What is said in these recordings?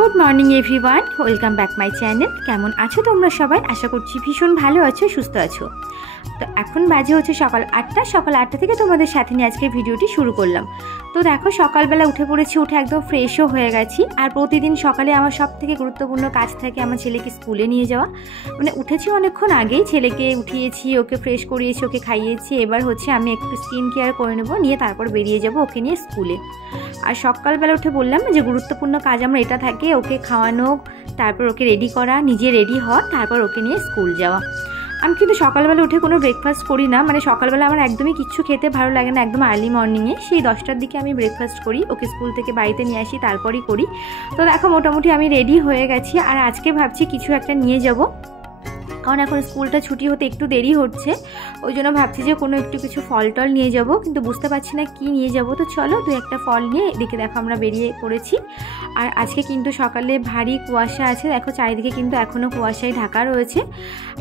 Good morning everyone welcome back my channel. केमन आछो तोमरा सबाई? आशा करछि भीषण भालो आछो, सुस्थ आछो। तो এখন বাজে হচ্ছে সকাল ৮টা। সকাল ৮টা থেকে তোমাদের সাথে নিয়ে আজকে ভিডিওটি শুরু করলাম। তো দেখো সকালবেলা উঠে পড়েছি, উঠে একদম ফ্রেশও হয়ে গেছি। আর প্রতিদিন সকালে আমার সবথেকে গুরুত্বপূর্ণ কাজ থাকে আমার ছেলেকে স্কুলে নিয়ে যাওয়া। মানে উঠেছি অনেকক্ষণ আগেই, ছেলেকে উঠিয়েছি, ওকে ফ্রেশ করিয়েছি, ওকে খাইয়েছি। এবার হচ্ছে আমি একটু স্কিন কেয়ার করে নেবো, নিয়ে তারপর বেরিয়ে যাব ওকে নিয়ে স্কুলে। আর সকালবেলা উঠে বললাম যে গুরুত্বপূর্ণ কাজ আমার এটা থাকে, ওকে খাওয়ানো, তারপর ওকে রেডি করা, নিজে রেডি হওয়া, তারপর ওকে নিয়ে স্কুল যাওয়া। আমি কিন্তু সকালবেলা উঠে কোনো ব্রেকফাস্ট করি না, মানে সকালবেলা আমার একদমই কিচ্ছু খেতে ভালো লাগে না। একদম আর্লি মর্নিংয়ে সেই 10টার দিকে আমি ব্রেকফাস্ট করি, ওকে স্কুল থেকে বাড়িতে নিয়ে আসি, তারপরই করি। তো দেখো মোটামুটি আমি রেডি হয়ে গেছি। আর আজকে ভাবছি কিছু একটা নিয়ে যাব, কারণ এখন স্কুলটা ছুটি হতে একটু দেরি হচ্ছে। ওই জন্য ভাবছি যে কোনো একটু কিছু ফল টল নিয়ে যাব, কিন্তু বুঝতে পারছি না কি নিয়ে যাব। তো চলো দু একটা ফল নিয়ে এদিকে দেখো আমরা বেরিয়ে পড়েছি। আর আজকে কিন্তু সকালে ভারী কুয়াশা আছে, দেখো চারিদিকে কিন্তু এখনও কুয়াশায় ঢাকা রয়েছে,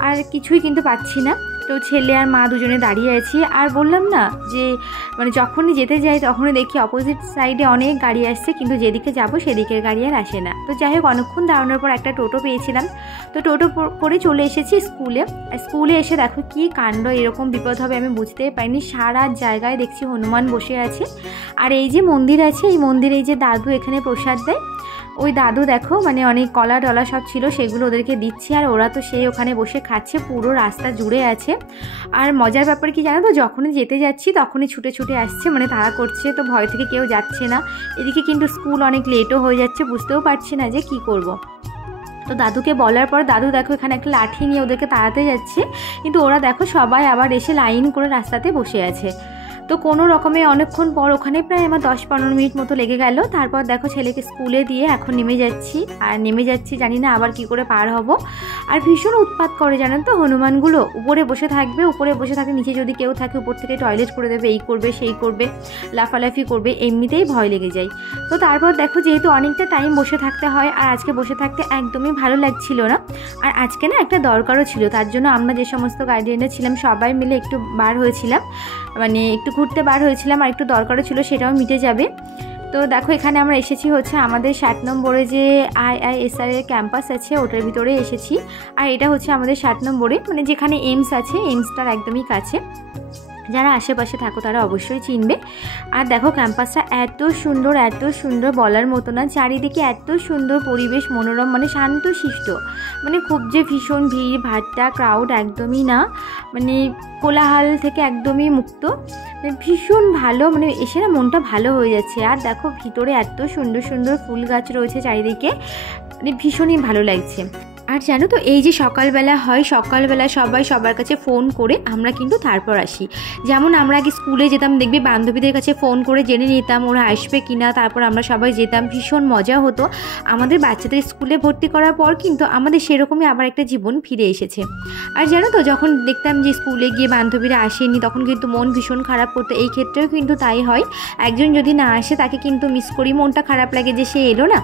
আর কিছুই কিন্তু পাচ্ছি না। তো ছেলে আর মা দুজনে দাঁড়িয়ে আছি। আর বললাম না যে মানে যখনই যেতে যাই তখনই দেখি অপোজিট সাইডে অনেক গাড়ি আসছে, কিন্তু যেদিকে যাব সেদিকের গাড়ি আর আসে না। তো যাই হোক অনেকক্ষণ দাঁড়ানোর পর একটা টোটো পেয়েছিলাম, তো টোটো করে চলে এসেছি স্কুলে। স্কুলে এসে দেখো কি কাণ্ড, এরকম বিপদ হবে আমি বুঝতেই পারিনি। সারা জায়গায় দেখছি হনুমান বসে আছে। আর এই যে মন্দির আছে, এই মন্দিরে এই যে দাদু এখানে প্রসাদ দেয়, ওই দাদু দেখো মানে অনেক কলা টলা সব ছিল, সেগুলো ওদেরকে দিচ্ছি। আর ওরা তো সেই ওখানে বসে খাচ্ছে, পুরো রাস্তা জুড়ে আছে। আর মজার ব্যাপার কি জানো তো, যখনই যেতে যাচ্ছি তখনই ছুটে ছুটে আসছে, মানে তাড়া করছে, তো ভয় থেকে কেউ যাচ্ছে না। এদিকে কিন্তু স্কুল অনেক লেটও হয়ে যাচ্ছে, বুঝতেও পারছি না যে কি করব। তো দাদুকে বলার পর দাদু দেখো এখানে একটা লাঠি নিয়ে ওদেরকে তাড়াতে যাচ্ছে, কিন্তু ওরা দেখো সবাই আবার এসে লাইন করে রাস্তাতে বসে আছে। তো কোনো রকমে অনেকক্ষণ পর ওখানে প্রায় আমার 10-15 মিনিট মতো লেগে গেল। তারপর দেখো ছেলেকে স্কুলে দিয়ে এখন নেমে যাচ্ছি, জানি না আবার কি করে পার হব। আর ভীষণ উৎপাত করে জানেন তো হনুমানগুলো, উপরে বসে থাকবে, উপরে বসে থাকে, নিচে যদি কেউ থাকে উপর থেকে টয়লেট করে দেবে, এই করবে সেই করবে, লাফালাফি করবে, এমনিতেই ভয় লেগে যায়। তো তারপর দেখো যেহেতু অনেকটা টাইম বসে থাকতে হয়, আর আজকে বসে থাকতে একদমই ভালো লাগছিল না। আর আজকে না একটা দরকারও ছিল, তার জন্য আমরা যে সমস্ত গার্ডিয়ানরা ছিলাম সবাই মিলে একটু বার হয়েছিলাম, মানে একটু ঘুরতে বার হয়েছিলাম, আর একটু দরকারও ছিল, সেটাও মিটে যাবে। তো দেখো এখানে আমরা এসেছি হচ্ছে আমাদের 7 নম্বরে যে IISR এর ক্যাম্পাস আছে ওটার ভিতরে এসেছি। আর এটা হচ্ছে আমাদের 7 নম্বরে, মানে যেখানে এইমস আছে, এইমসটার একদমই কাছে। যারা আশেপাশে থাকো তারা অবশ্যই চিনবে। আর দেখো ক্যাম্পাসটা এত সুন্দর বলার মতো না, চারিদিকে এত সুন্দর পরিবেশ, মনোরম, মানে শান্তশিষ্ট, মানে খুব যে ভীষণ ভিড় ভাট্টা ক্রাউড একদমই না, মানে কোলাহল থেকে একদমই মুক্ত, ভীষণ ভালো, মানে এসে না মনটা ভালো হয়ে যাচ্ছে। আর দেখো ভিতরে এত সুন্দর ফুল গাছ রয়েছে চারিদিকে, মানে ভীষণই ভালো লাগছে। আর জানো তো এই যে সকালবেলা হয়, সকালবেলা সবাই সবার কাছে ফোন করে আমরা কিন্তু তারপর আসি। যেমন আমরা আগে স্কুলে যেতাম, দেখবি বান্ধবীদের কাছে ফোন করে জেনে নিতাম ওরা আসবে কিনা, তারপর আমরা সবাই যেতাম, ভীষণ মজা হতো। আমাদের বাচ্চাদের স্কুলে ভর্তি করার পর কিন্তু আমাদের সেরকমই আবার একটা জীবন ফিরে এসেছে। আর জানো তো যখন দেখতাম যে স্কুলে গিয়ে বান্ধবীরা আসেনি, তখন কিন্তু মন ভীষণ খারাপ করতো। এই ক্ষেত্রেও কিন্তু তাই হয়, একজন যদি না আসে তাকে কিন্তু মিস করি, মনটা খারাপ লাগে যে সে এলো না।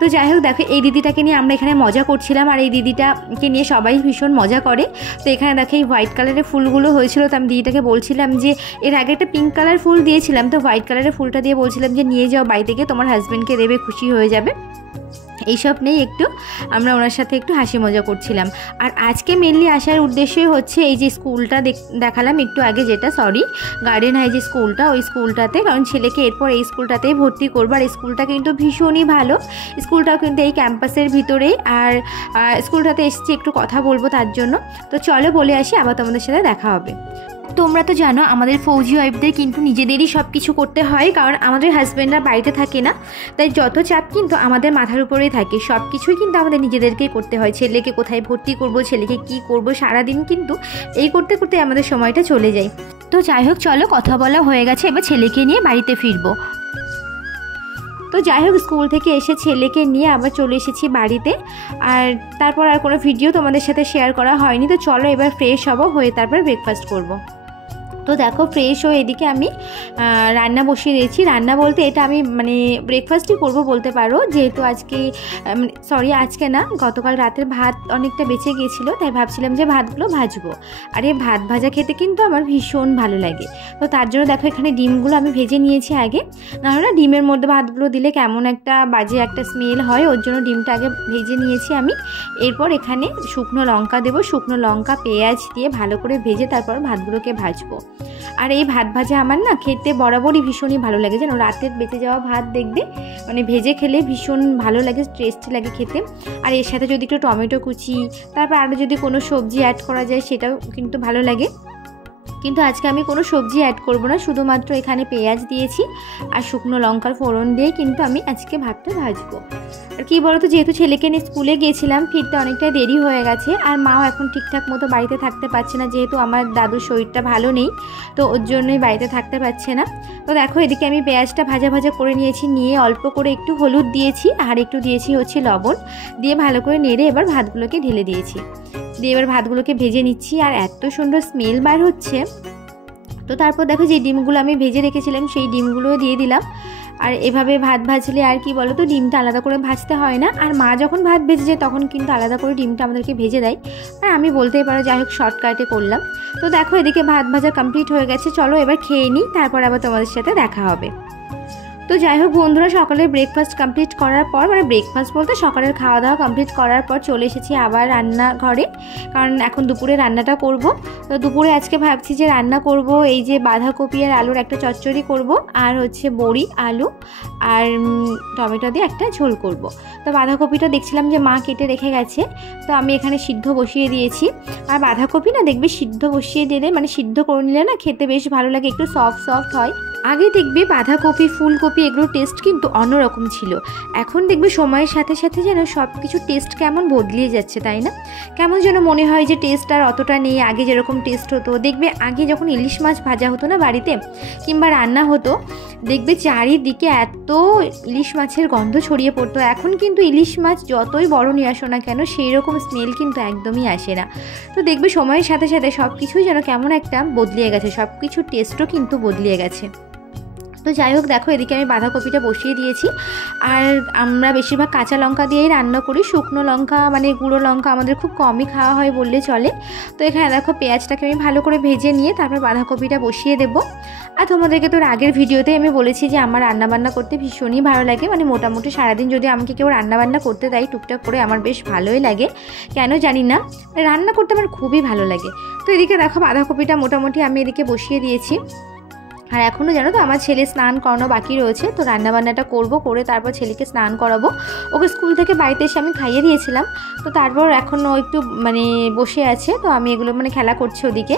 তো যাই হোক দেখো এই দিদিটাকে নিয়ে আমরা এখানে মজা করছিলাম, আর এই দিদিটাকে নিয়ে সবাই ভীষণ মজা করে। তো এখানে দেখো এই হোয়াইট কালারের ফুলগুলো হয়েছিল, তো আমি দিদিটাকে বলছিলাম যে এর আগে একটা পিঙ্ক কালার ফুল দিয়েছিলাম, তো হোয়াইট কালারের ফুলটা দিয়ে বলছিলাম যে নিয়ে যাও বাড়ি থেকে, তোমার হাজব্যান্ডকে দেবে, খুশি হয়ে যাবে। এইসব নেই একটু আমরা ওনার সাথে একটু হাসি মজা করছিলাম। আর আজকে মেনলি আসার উদ্দেশ্যই হচ্ছে এই যে স্কুলটা দেখালাম একটু আগে, যেটা গার্ডেন হাই যে স্কুলটা, ওই স্কুলটাতে, কারণ ছেলেকে এরপর এই স্কুলটাতেই ভর্তি করবো। আর স্কুলটা কিন্তু ভীষণই ভালো, স্কুলটাও কিন্তু এই ক্যাম্পাসের ভিতরেই। আর স্কুলটাতে এসেছি একটু কথা বলবো তার জন্য। তো চলো বলে আসি, আবার তোমাদের সাথে দেখা হবে। তোমরা তো জানো আমাদের ফৌজি ওয়াইফদের কিন্তু নিজেদেরই সব কিছু করতে হয়, কারণ আমাদের হাজব্যান্ডরা বাড়িতে থাকে না, তাই যত চাপ কিন্তু আমাদের মাথার উপরেই থাকে, সব কিছুই কিন্তু আমাদের নিজেদেরকেই করতে হয়। ছেলেকে কোথায় ভর্তি করব, ছেলেকে কি করব, সারাদিন কিন্তু এই করতে করতে আমাদের সময়টা চলে যায়। তো যাই হোক চলো কথা বলা হয়ে গেছে, এবার ছেলেকে নিয়ে বাড়িতে ফিরবো। তো যাই হোক স্কুল থেকে এসে ছেলেকে নিয়ে আবার চলে এসেছি বাড়িতে। আর তারপর আর কোনো ভিডিও তোমাদের সাথে শেয়ার করা হয়নি। তো চলো এবার ফ্রেশ হবো, হয়ে তারপর ব্রেকফাস্ট করব। তো দেখো ফ্রেশ হয়ে এদিকে আমি রান্না বসিয়ে দিয়েছি। রান্না বলতে এটা আমি মানে ব্রেকফাস্টই করব বলতে পারো, যেহেতু আজকে না, গতকাল রাতের ভাত অনেকটা বেঁচে গিয়েছিলো, তাই ভাবছিলাম যে ভাতগুলো ভাজবো। আর এই ভাত ভাজা খেতে কিন্তু আমার ভীষণ ভালো লাগে। তো তার জন্য দেখো এখানে ডিমগুলো আমি ভেজে নিয়েছি আগে, নাহলে ডিমের মধ্যে ভাতগুলো দিলে কেমন একটা বাজে একটা স্মেল হয়, ওর জন্য ডিমটা আগে ভেজে নিয়েছি আমি। এরপর এখানে শুকনো লঙ্কা দেবো, শুকনো লঙ্কা পেঁয়াজ দিয়ে ভালো করে ভেজে তারপর ভাতগুলোকে ভাজবো। আর এই ভাত ভাজা আমার না খেতে বরাবরই ভীষণই ভালো লাগে, যেন রাতের বেঁচে যাওয়া ভাত দেখবে মানে ভেজে খেলে ভীষণ ভালো লাগে, টেস্টি লাগে খেতে। আর এর সাথে যদি একটু টমেটো কুচি, তারপর আরও যদি কোনো সবজি অ্যাড করা যায় সেটাও কিন্তু ভালো লাগে। কিন্তু আজকে আমি কোনো সবজি অ্যাড করব না, শুধুমাত্র এখানে পেঁয়াজ দিয়েছি আর শুকনো লঙ্কার ফোড়ন দিয়ে কিন্তু আমি আজকে ভাতটা ভাজবো। আর কী বলতো, যেহেতু ছেলেকে নিয়ে স্কুলে গিয়েছিলাম, ফিরতে অনেকটা দেরি হয়ে গেছে, আর মাও এখন ঠিকঠাক মতো বাড়িতে থাকতে পারছে না, যেহেতু আমার দাদুর শরীরটা ভালো নেই, তো ওর জন্যই বাড়িতে থাকতে পারছে না। তো দেখো এদিকে আমি পেঁয়াজটা ভাজা ভাজা করে নিয়েছি, নিয়ে অল্প করে একটু হলুদ দিয়েছি আর একটু দিয়েছি হচ্ছে লবণ, দিয়ে ভালো করে নেড়ে এবার ভাতগুলোকে ঢেলে দিয়েছি। দিয়ে এবার ভাতগুলোকে ভেজে নিচ্ছি, আর এত সুন্দর স্মেল বার হচ্ছে। তো তারপর দেখো যে ডিমগুলো আমি ভেজে রেখেছিলাম সেই ডিমগুলোও দিয়ে দিলাম। আর এভাবে ভাত ভাজলে আর কি বলো তো, ডিমটা আলাদা করে ভাজতে হয় না। আর মা যখন ভাত ভেজে যায় তখন কিন্তু আলাদা করে ডিমটা আমাদেরকে ভেজে দেয়, আর আমি বলতেই পারো যাই হোক শর্টকাটে করলাম। তো দেখো এদিকে ভাত ভাজা কমপ্লিট হয়ে গেছে, চলো এবার খেয়ে নিই, তারপর আবার তোমাদের সাথে দেখা হবে। তো যাই হোক বন্ধুরা, সকালের ব্রেকফাস্ট কমপ্লিট করার পর, মানে ব্রেকফাস্ট বলতে সকালের খাওয়া দাওয়া কমপ্লিট করার পর চলে এসেছি আবার রান্নাঘরে, কারণ এখন দুপুরে রান্নাটা করব। তো দুপুরে আজকে ভাবছি যে রান্না করব এই যে বাঁধাকপি আর আলুর একটা চচ্চড়ি করব, আর হচ্ছে বড়ি আলু আর টমেটো দিয়ে একটা ঝোল করব। তো বাঁধাকপিটা দেখছিলাম যে মা কেটে রেখে গেছে, তো আমি এখানে সিদ্ধ বসিয়ে দিয়েছি। আর বাঁধাকপি না দেখবে সিদ্ধ বসিয়ে দিলে, মানে সিদ্ধ করে নিলে না খেতে বেশ ভালো লাগে, একটু সফট সফট হয়। আগে দেখবে বাঁধাকপি ফুলকপি এগুলোর টেস্ট কিন্তু অন্যরকম ছিল, এখন দেখবে সময়ের সাথে সাথে যেন সব কিছু টেস্ট কেমন বদলিয়ে যাচ্ছে, তাই না? কেমন যেন মনে হয় যে টেস্ট আর অতটা নেই, আগে যেরকম টেস্ট হতো। দেখবে আগে যখন ইলিশ মাছ ভাজা হতো না বাড়িতে, কিংবা রান্না হতো, দেখবে চারিদিকে এত ইলিশ মাছের গন্ধ ছড়িয়ে পড়তো। এখন কিন্তু ইলিশ মাছ যতই বড় নিয়ে আসো না কেন, সেই রকম স্মেল কিন্তু একদমই আসে না। তো দেখবে সময়ের সাথে সাথে সব কিছুই যেন কেমন একটা বদলিয়ে গেছে, সব কিছুর টেস্টও কিন্তু বদলিয়ে গেছে। তো যাই হোক দেখো এদিকে আমি বাঁধাকপিটা বসিয়ে দিয়েছি, আর আমরা বেশিরভাগ কাঁচা লঙ্কা দিয়েই রান্না করি, শুকনো লঙ্কা মানে গুঁড়ো লঙ্কা আমাদের খুব কমই খাওয়া হয় বললে চলে। তো এখানে দেখো পেঁয়াজটাকে আমি ভালো করে ভেজে নিয়ে তারপর বাঁধাকপিটা বসিয়ে দেবো। আর তোমাদেরকে তো আগের ভিডিওতে আমি বলেছি যে আমার রান্নাবান্না করতে ভীষণই ভালো লাগে, মানে মোটামুটি সারাদিন যদি আমাকে কেউ রান্নাবান্না করতে দেয় টুকটাক করে, আমার বেশ ভালোই লাগে, কেন জানি না, রান্না করতে আমার খুবই ভালো লাগে। তো এদিকে দেখো বাঁধাকপিটা মোটামুটি আমি এদিকে বসিয়ে দিয়েছি। আর এখনও জানো তো আমার ছেলে স্নান করানো বাকি রয়েছে, তো রান্নাবান্নাটা করবো, করে তারপর ছেলেকে স্নান করাবো। ওকে স্কুল থেকে বাড়িতে এসে আমি খাইয়ে দিয়েছিলাম, তো তারপর এখনও একটু মানে বসে আছে, তো আমি এগুলো মানে খেলা করছি ওদিকে,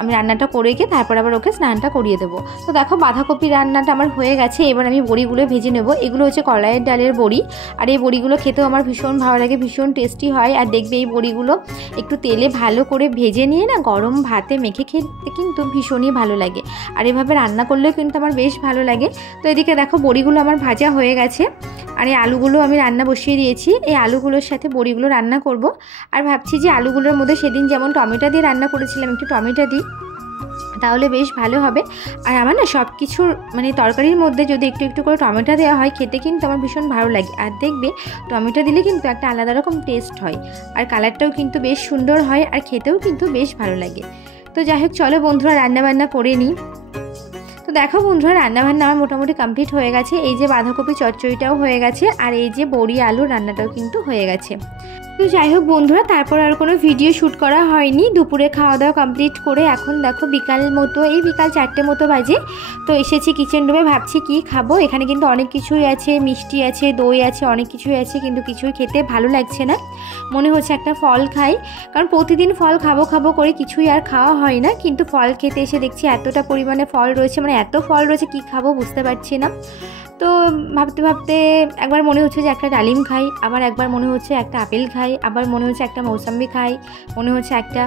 আমি রান্নাটা করে গিয়ে তারপর আবার ওকে স্নানটা করিয়ে দেবো। তো দেখো বাঁধাকপি রান্নাটা আমার হয়ে গেছে, এবার আমি বড়িগুলো ভেজে নেব। এগুলো হচ্ছে কলাইয়ের ডালের বড়ি, আর এই বড়িগুলো খেতেও আমার ভীষণ ভালো লাগে, ভীষণ টেস্টি হয়। আর দেখবে এই বড়িগুলো একটু তেলে ভালো করে ভেজে নিয়ে না গরম ভাতে মেখে খেতে কিন্তু ভীষণই ভালো লাগে, আর এভাবে রান্না করলেও কিন্তু আমার বেশ ভালো লাগে। তো এদিকে দেখো বড়িগুলো আমার ভাজা হয়ে গেছে, আর এই আলুগুলো আমি রান্না বসিয়ে দিয়েছি, এই আলুগুলোর সাথে বড়িগুলো রান্না করব। আর ভাবছি যে আলুগুলোর মধ্যে সেদিন যেমন টমেটো দিয়ে রান্না করেছিলাম, একটু টমেটো দিই, তাহলে বেশ ভালো হবে। আর আমার না সব কিছুর মানে তরকারির মধ্যে যদি একটু একটু করে টমেটো দেওয়া হয়, খেতে কিন্তু আমার ভীষণ ভালো লাগে। আর দেখবে টমেটো দিলে কিন্তু একটা আলাদা রকম টেস্ট হয়, আর কালারটাও কিন্তু বেশ সুন্দর হয়, আর খেতেও কিন্তু বেশ ভালো লাগে। তো যাই হোক চলো বন্ধুরা রান্নাবান্না করে নিই। তো দেখো বন্ধুরা রান্নাবান্না আমার মোটামুটি কমপ্লিট হয়ে গেছে, এই যে বাঁধাকপি চচ্চড়িটাও হয়ে গেছে, আর এই যে বড়ি আলু রান্নাটাও কিন্তু হয়ে গেছে। তো যাই হোক বন্ধুরা তারপর আর কোনো ভিডিও শ্যুট করা হয়নি, দুপুরে খাওয়া দাওয়া কমপ্লিট করে এখন দেখো বিকাল মতো, এই বিকাল 4টে মতো বাজে। তো এসেছি কিচেন রুমে, ভাবছি কি খাবো। এখানে কিন্তু অনেক কিছুই আছে, মিষ্টি আছে, দই আছে, অনেক কিছুই আছে, কিন্তু কিছুই খেতে ভালো লাগছে না, মনে হচ্ছে একটা ফল খাই, কারণ প্রতিদিন ফল খাবো খাবো করে কিছুই আর খাওয়া হয় না। কিন্তু ফল খেতে এসে দেখছি এতটা পরিমাণে ফল রয়েছে, মানে এত ফল রয়েছে কি খাবো বুঝতে পারছি না। তো ভাবতে ভাবতে একবার মনে হচ্ছে যে একটা ডালিম খাই, আবার একবার মনে হচ্ছে একটা আপেল খাই, আবার মনে হচ্ছে একটা মৌসাম্বি খাই, মনে হচ্ছে একটা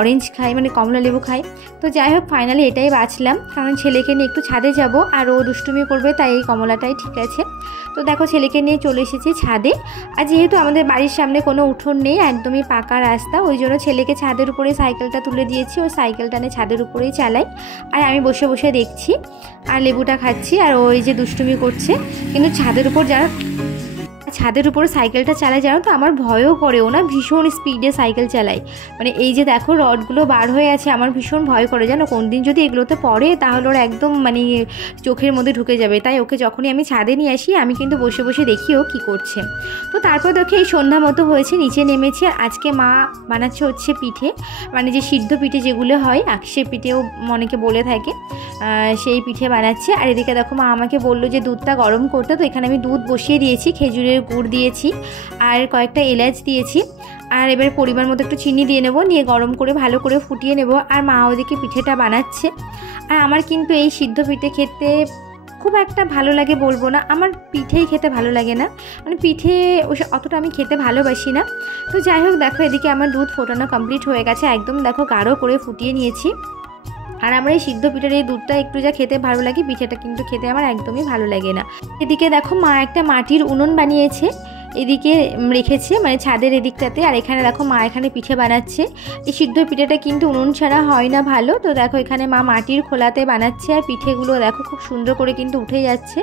অরেঞ্জ খাই, মানে কমলা লেবু খাই। তো যাই হোক ফাইনালি এটাই বাছলাম, কারণ ছেলেকে নিয়ে একটু ছাদে যাব, আর ও দুষ্টুমি করবে, তাই এই কমলাটাই ঠিক আছে। তো দেখো ছেলেকে নিয়ে চলে এসেছি ছাদে। আর যেহেতু আমাদের বাড়ির সামনে কোনো উঠোন নেই, একদমই পাকা রাস্তা, ওই জন্য ছেলেকে ছাদের উপরে সাইকেলটা তুলে দিয়েছি। ও সাইকেলটা নিয়ে ছাদের উপরেই চালাই, আর আমি বসে বসে দেখছি আর লেবুটা খাচ্ছি। আর ওই যে দুষ্টুমি করছে, কিন্তু ছাদের উপর সাইকেলটা চালায় জানো তো আমার ভয়ও করে। ও না ভীষণ স্পিডে সাইকেল চালায়, মানে এই যে দেখো রডগুলো বার হয়ে আছে, আমার ভীষণ ভয় করে জানো, কোন দিন যদি এগুলোতে পড়ে তাহলে ওর একদম মানে চোখের মধ্যে ঢুকে যাবে। তাই ওকে যখনই আমি ছাদে নিয়ে আসি আমি কিন্তু বসে বসে দেখি ও কী করছে। তো তারপর দেখি এই সন্ধ্যা মতো হয়েছে, নিচে নেমেছি। আর আজকে মা বানাচ্ছে হচ্ছে পিঠে, মানে যে সিদ্ধ পিঠে যেগুলো হয়, আঁকশে পিঠেও অনেকে বলে থাকে, সেই পিঠে বানাচ্ছে। আর এদিকে দেখো মা আমাকে বললো যে দুধটা গরম করতে, তো এখানে আমি দুধ বসিয়ে দিয়েছি, খেজুরের গুড় দিয়েছি আর কয়েকটা এলাচ দিয়েছি। আর এবারে পরিমাণ মতো একটু চিনি দিয়ে নেবো, নিয়ে গরম করে ভালো করে ফুটিয়ে নেব। আর মা ওদিকে পিঠেটা বানাচ্ছে। আর আমার কিন্তু এই সিদ্ধ পিঠে খেতে খুব একটা ভালো লাগে বলবো না, আমার পিঠেই খেতে ভালো লাগে না, মানে পিঠে অতটা আমি খেতে ভালোবাসি না। তো যাই হোক দেখো এদিকে আমার দুধ ফোটানো কমপ্লিট হয়ে গেছে, একদম দেখো গাঢ় করে ফুটিয়ে নিয়েছি। আর আমার এই সিদ্ধ পিঠের এই দুধটা একটু যা খেতে ভালো লাগে, পিঠেটা কিন্তু খেতে আমার একদমই ভালো লাগে না। এদিকে দেখো মা একটা মাটির উনুন বানিয়েছে, এদিকে রেখেছে মানে ছাদের এদিকটাতে। আর এখানে দেখো মা এখানে পিঠে বানাচ্ছে। এই সিদ্ধ পিঠেটা কিন্তু উনুন ছাড়া হয় না ভালো। তো দেখো এখানে মা মাটির খোলাতে বানাচ্ছে, আর পিঠেগুলো দেখো খুব সুন্দর করে কিন্তু উঠে যাচ্ছে।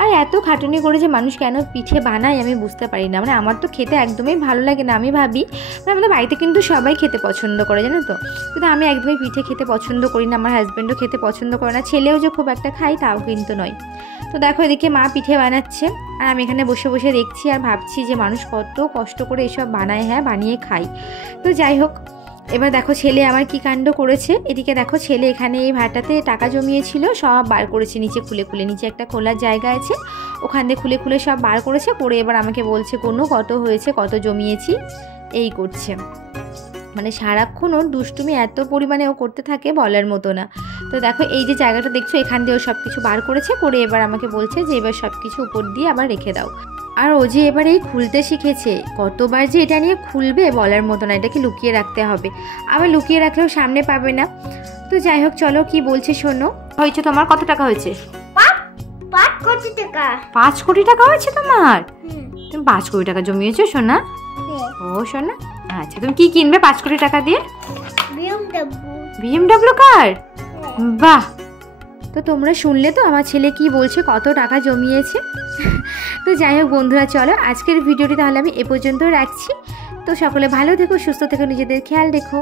আর এত খাটুনি করে যে মানুষ কেন পিঠে বানায় আমি বুঝতে পারি না, মানে আমার তো খেতে একদমই ভালো লাগে না। আমি ভাবি মানে আমাদের বাড়িতে কিন্তু সবাই খেতে পছন্দ করে জানো তো, কিন্তু আমি একদমই পিঠে খেতে পছন্দ করি না, আমার হাজব্যান্ডও খেতে পছন্দ করে না, ছেলেও যে খুব একটা খাই তাও কিন্তু নয়। তো দেখো এদিকে মা পিঠে বানাচ্ছে, আর আমি এখানে বসে বসে দেখছি আর ভাবছি যে মানুষ কত কষ্ট করে এসব বানায়, হ্যাঁ বানিয়ে খাই। তো যাই হোক এবার দেখো ছেলে আমার কি কাণ্ড করেছে। এদিকে দেখো ছেলে এখানে এই ভাটাতে টাকা জমিয়েছিল, সব বার করেছে নিচে খুলে খুলে, নিচে একটা খোলার জায়গা আছে ওখান দিয়ে খুলে খুলে সব বার করেছে, করে এবার আমাকে বলছে কোনো কত হয়েছে কত জমিয়েছি এই করছে। মানে সারাক্ষণ ওর দুষ্টুমি এত পরিমাণে ও করতে থাকে বলার মতো না। তো দেখো এই যে জায়গাটা দেখছো এখান দিয়ে ও সব কিছু বার করেছে, করে এবার আমাকে বলছে যে এবার সব কিছু উপর দিয়ে আবার রেখে দাও। আর ও যে এবার এই খুলতে শিখেছে, কতবার যে এটা নিয়ে খুলবে বলার মতো না, এটাকে লুকিয়ে রাখতে হবে, আবার লুকিয়ে রাখলেও সামনে পাবে না। তো যাই হোক চলো কি বলছে শোনো। হয়েছে তোমার কত টাকা হয়েছে? 5 কোটি টাকা। 5 কোটি টাকা হয়েছে তোমার? তুমি 5 কোটি টাকা জমিয়েছো সোনা? ও সোনা আচ্ছা, তুমি কি কিনবে 5 কোটি টাকা দিয়ে? BMW কার? বাহ। তো তোমরা শুনলে তো আমার ছেলে কি বলছে, কত টাকা জমিয়েছে। তো যাই হোক বন্ধুরা চলো আজকের ভিডিওটি তাহলে আমি এ পর্যন্ত রাখছি। তো সকলে ভালো থেকো, সুস্থ থেকো, নিজেদের খেয়াল রেখো।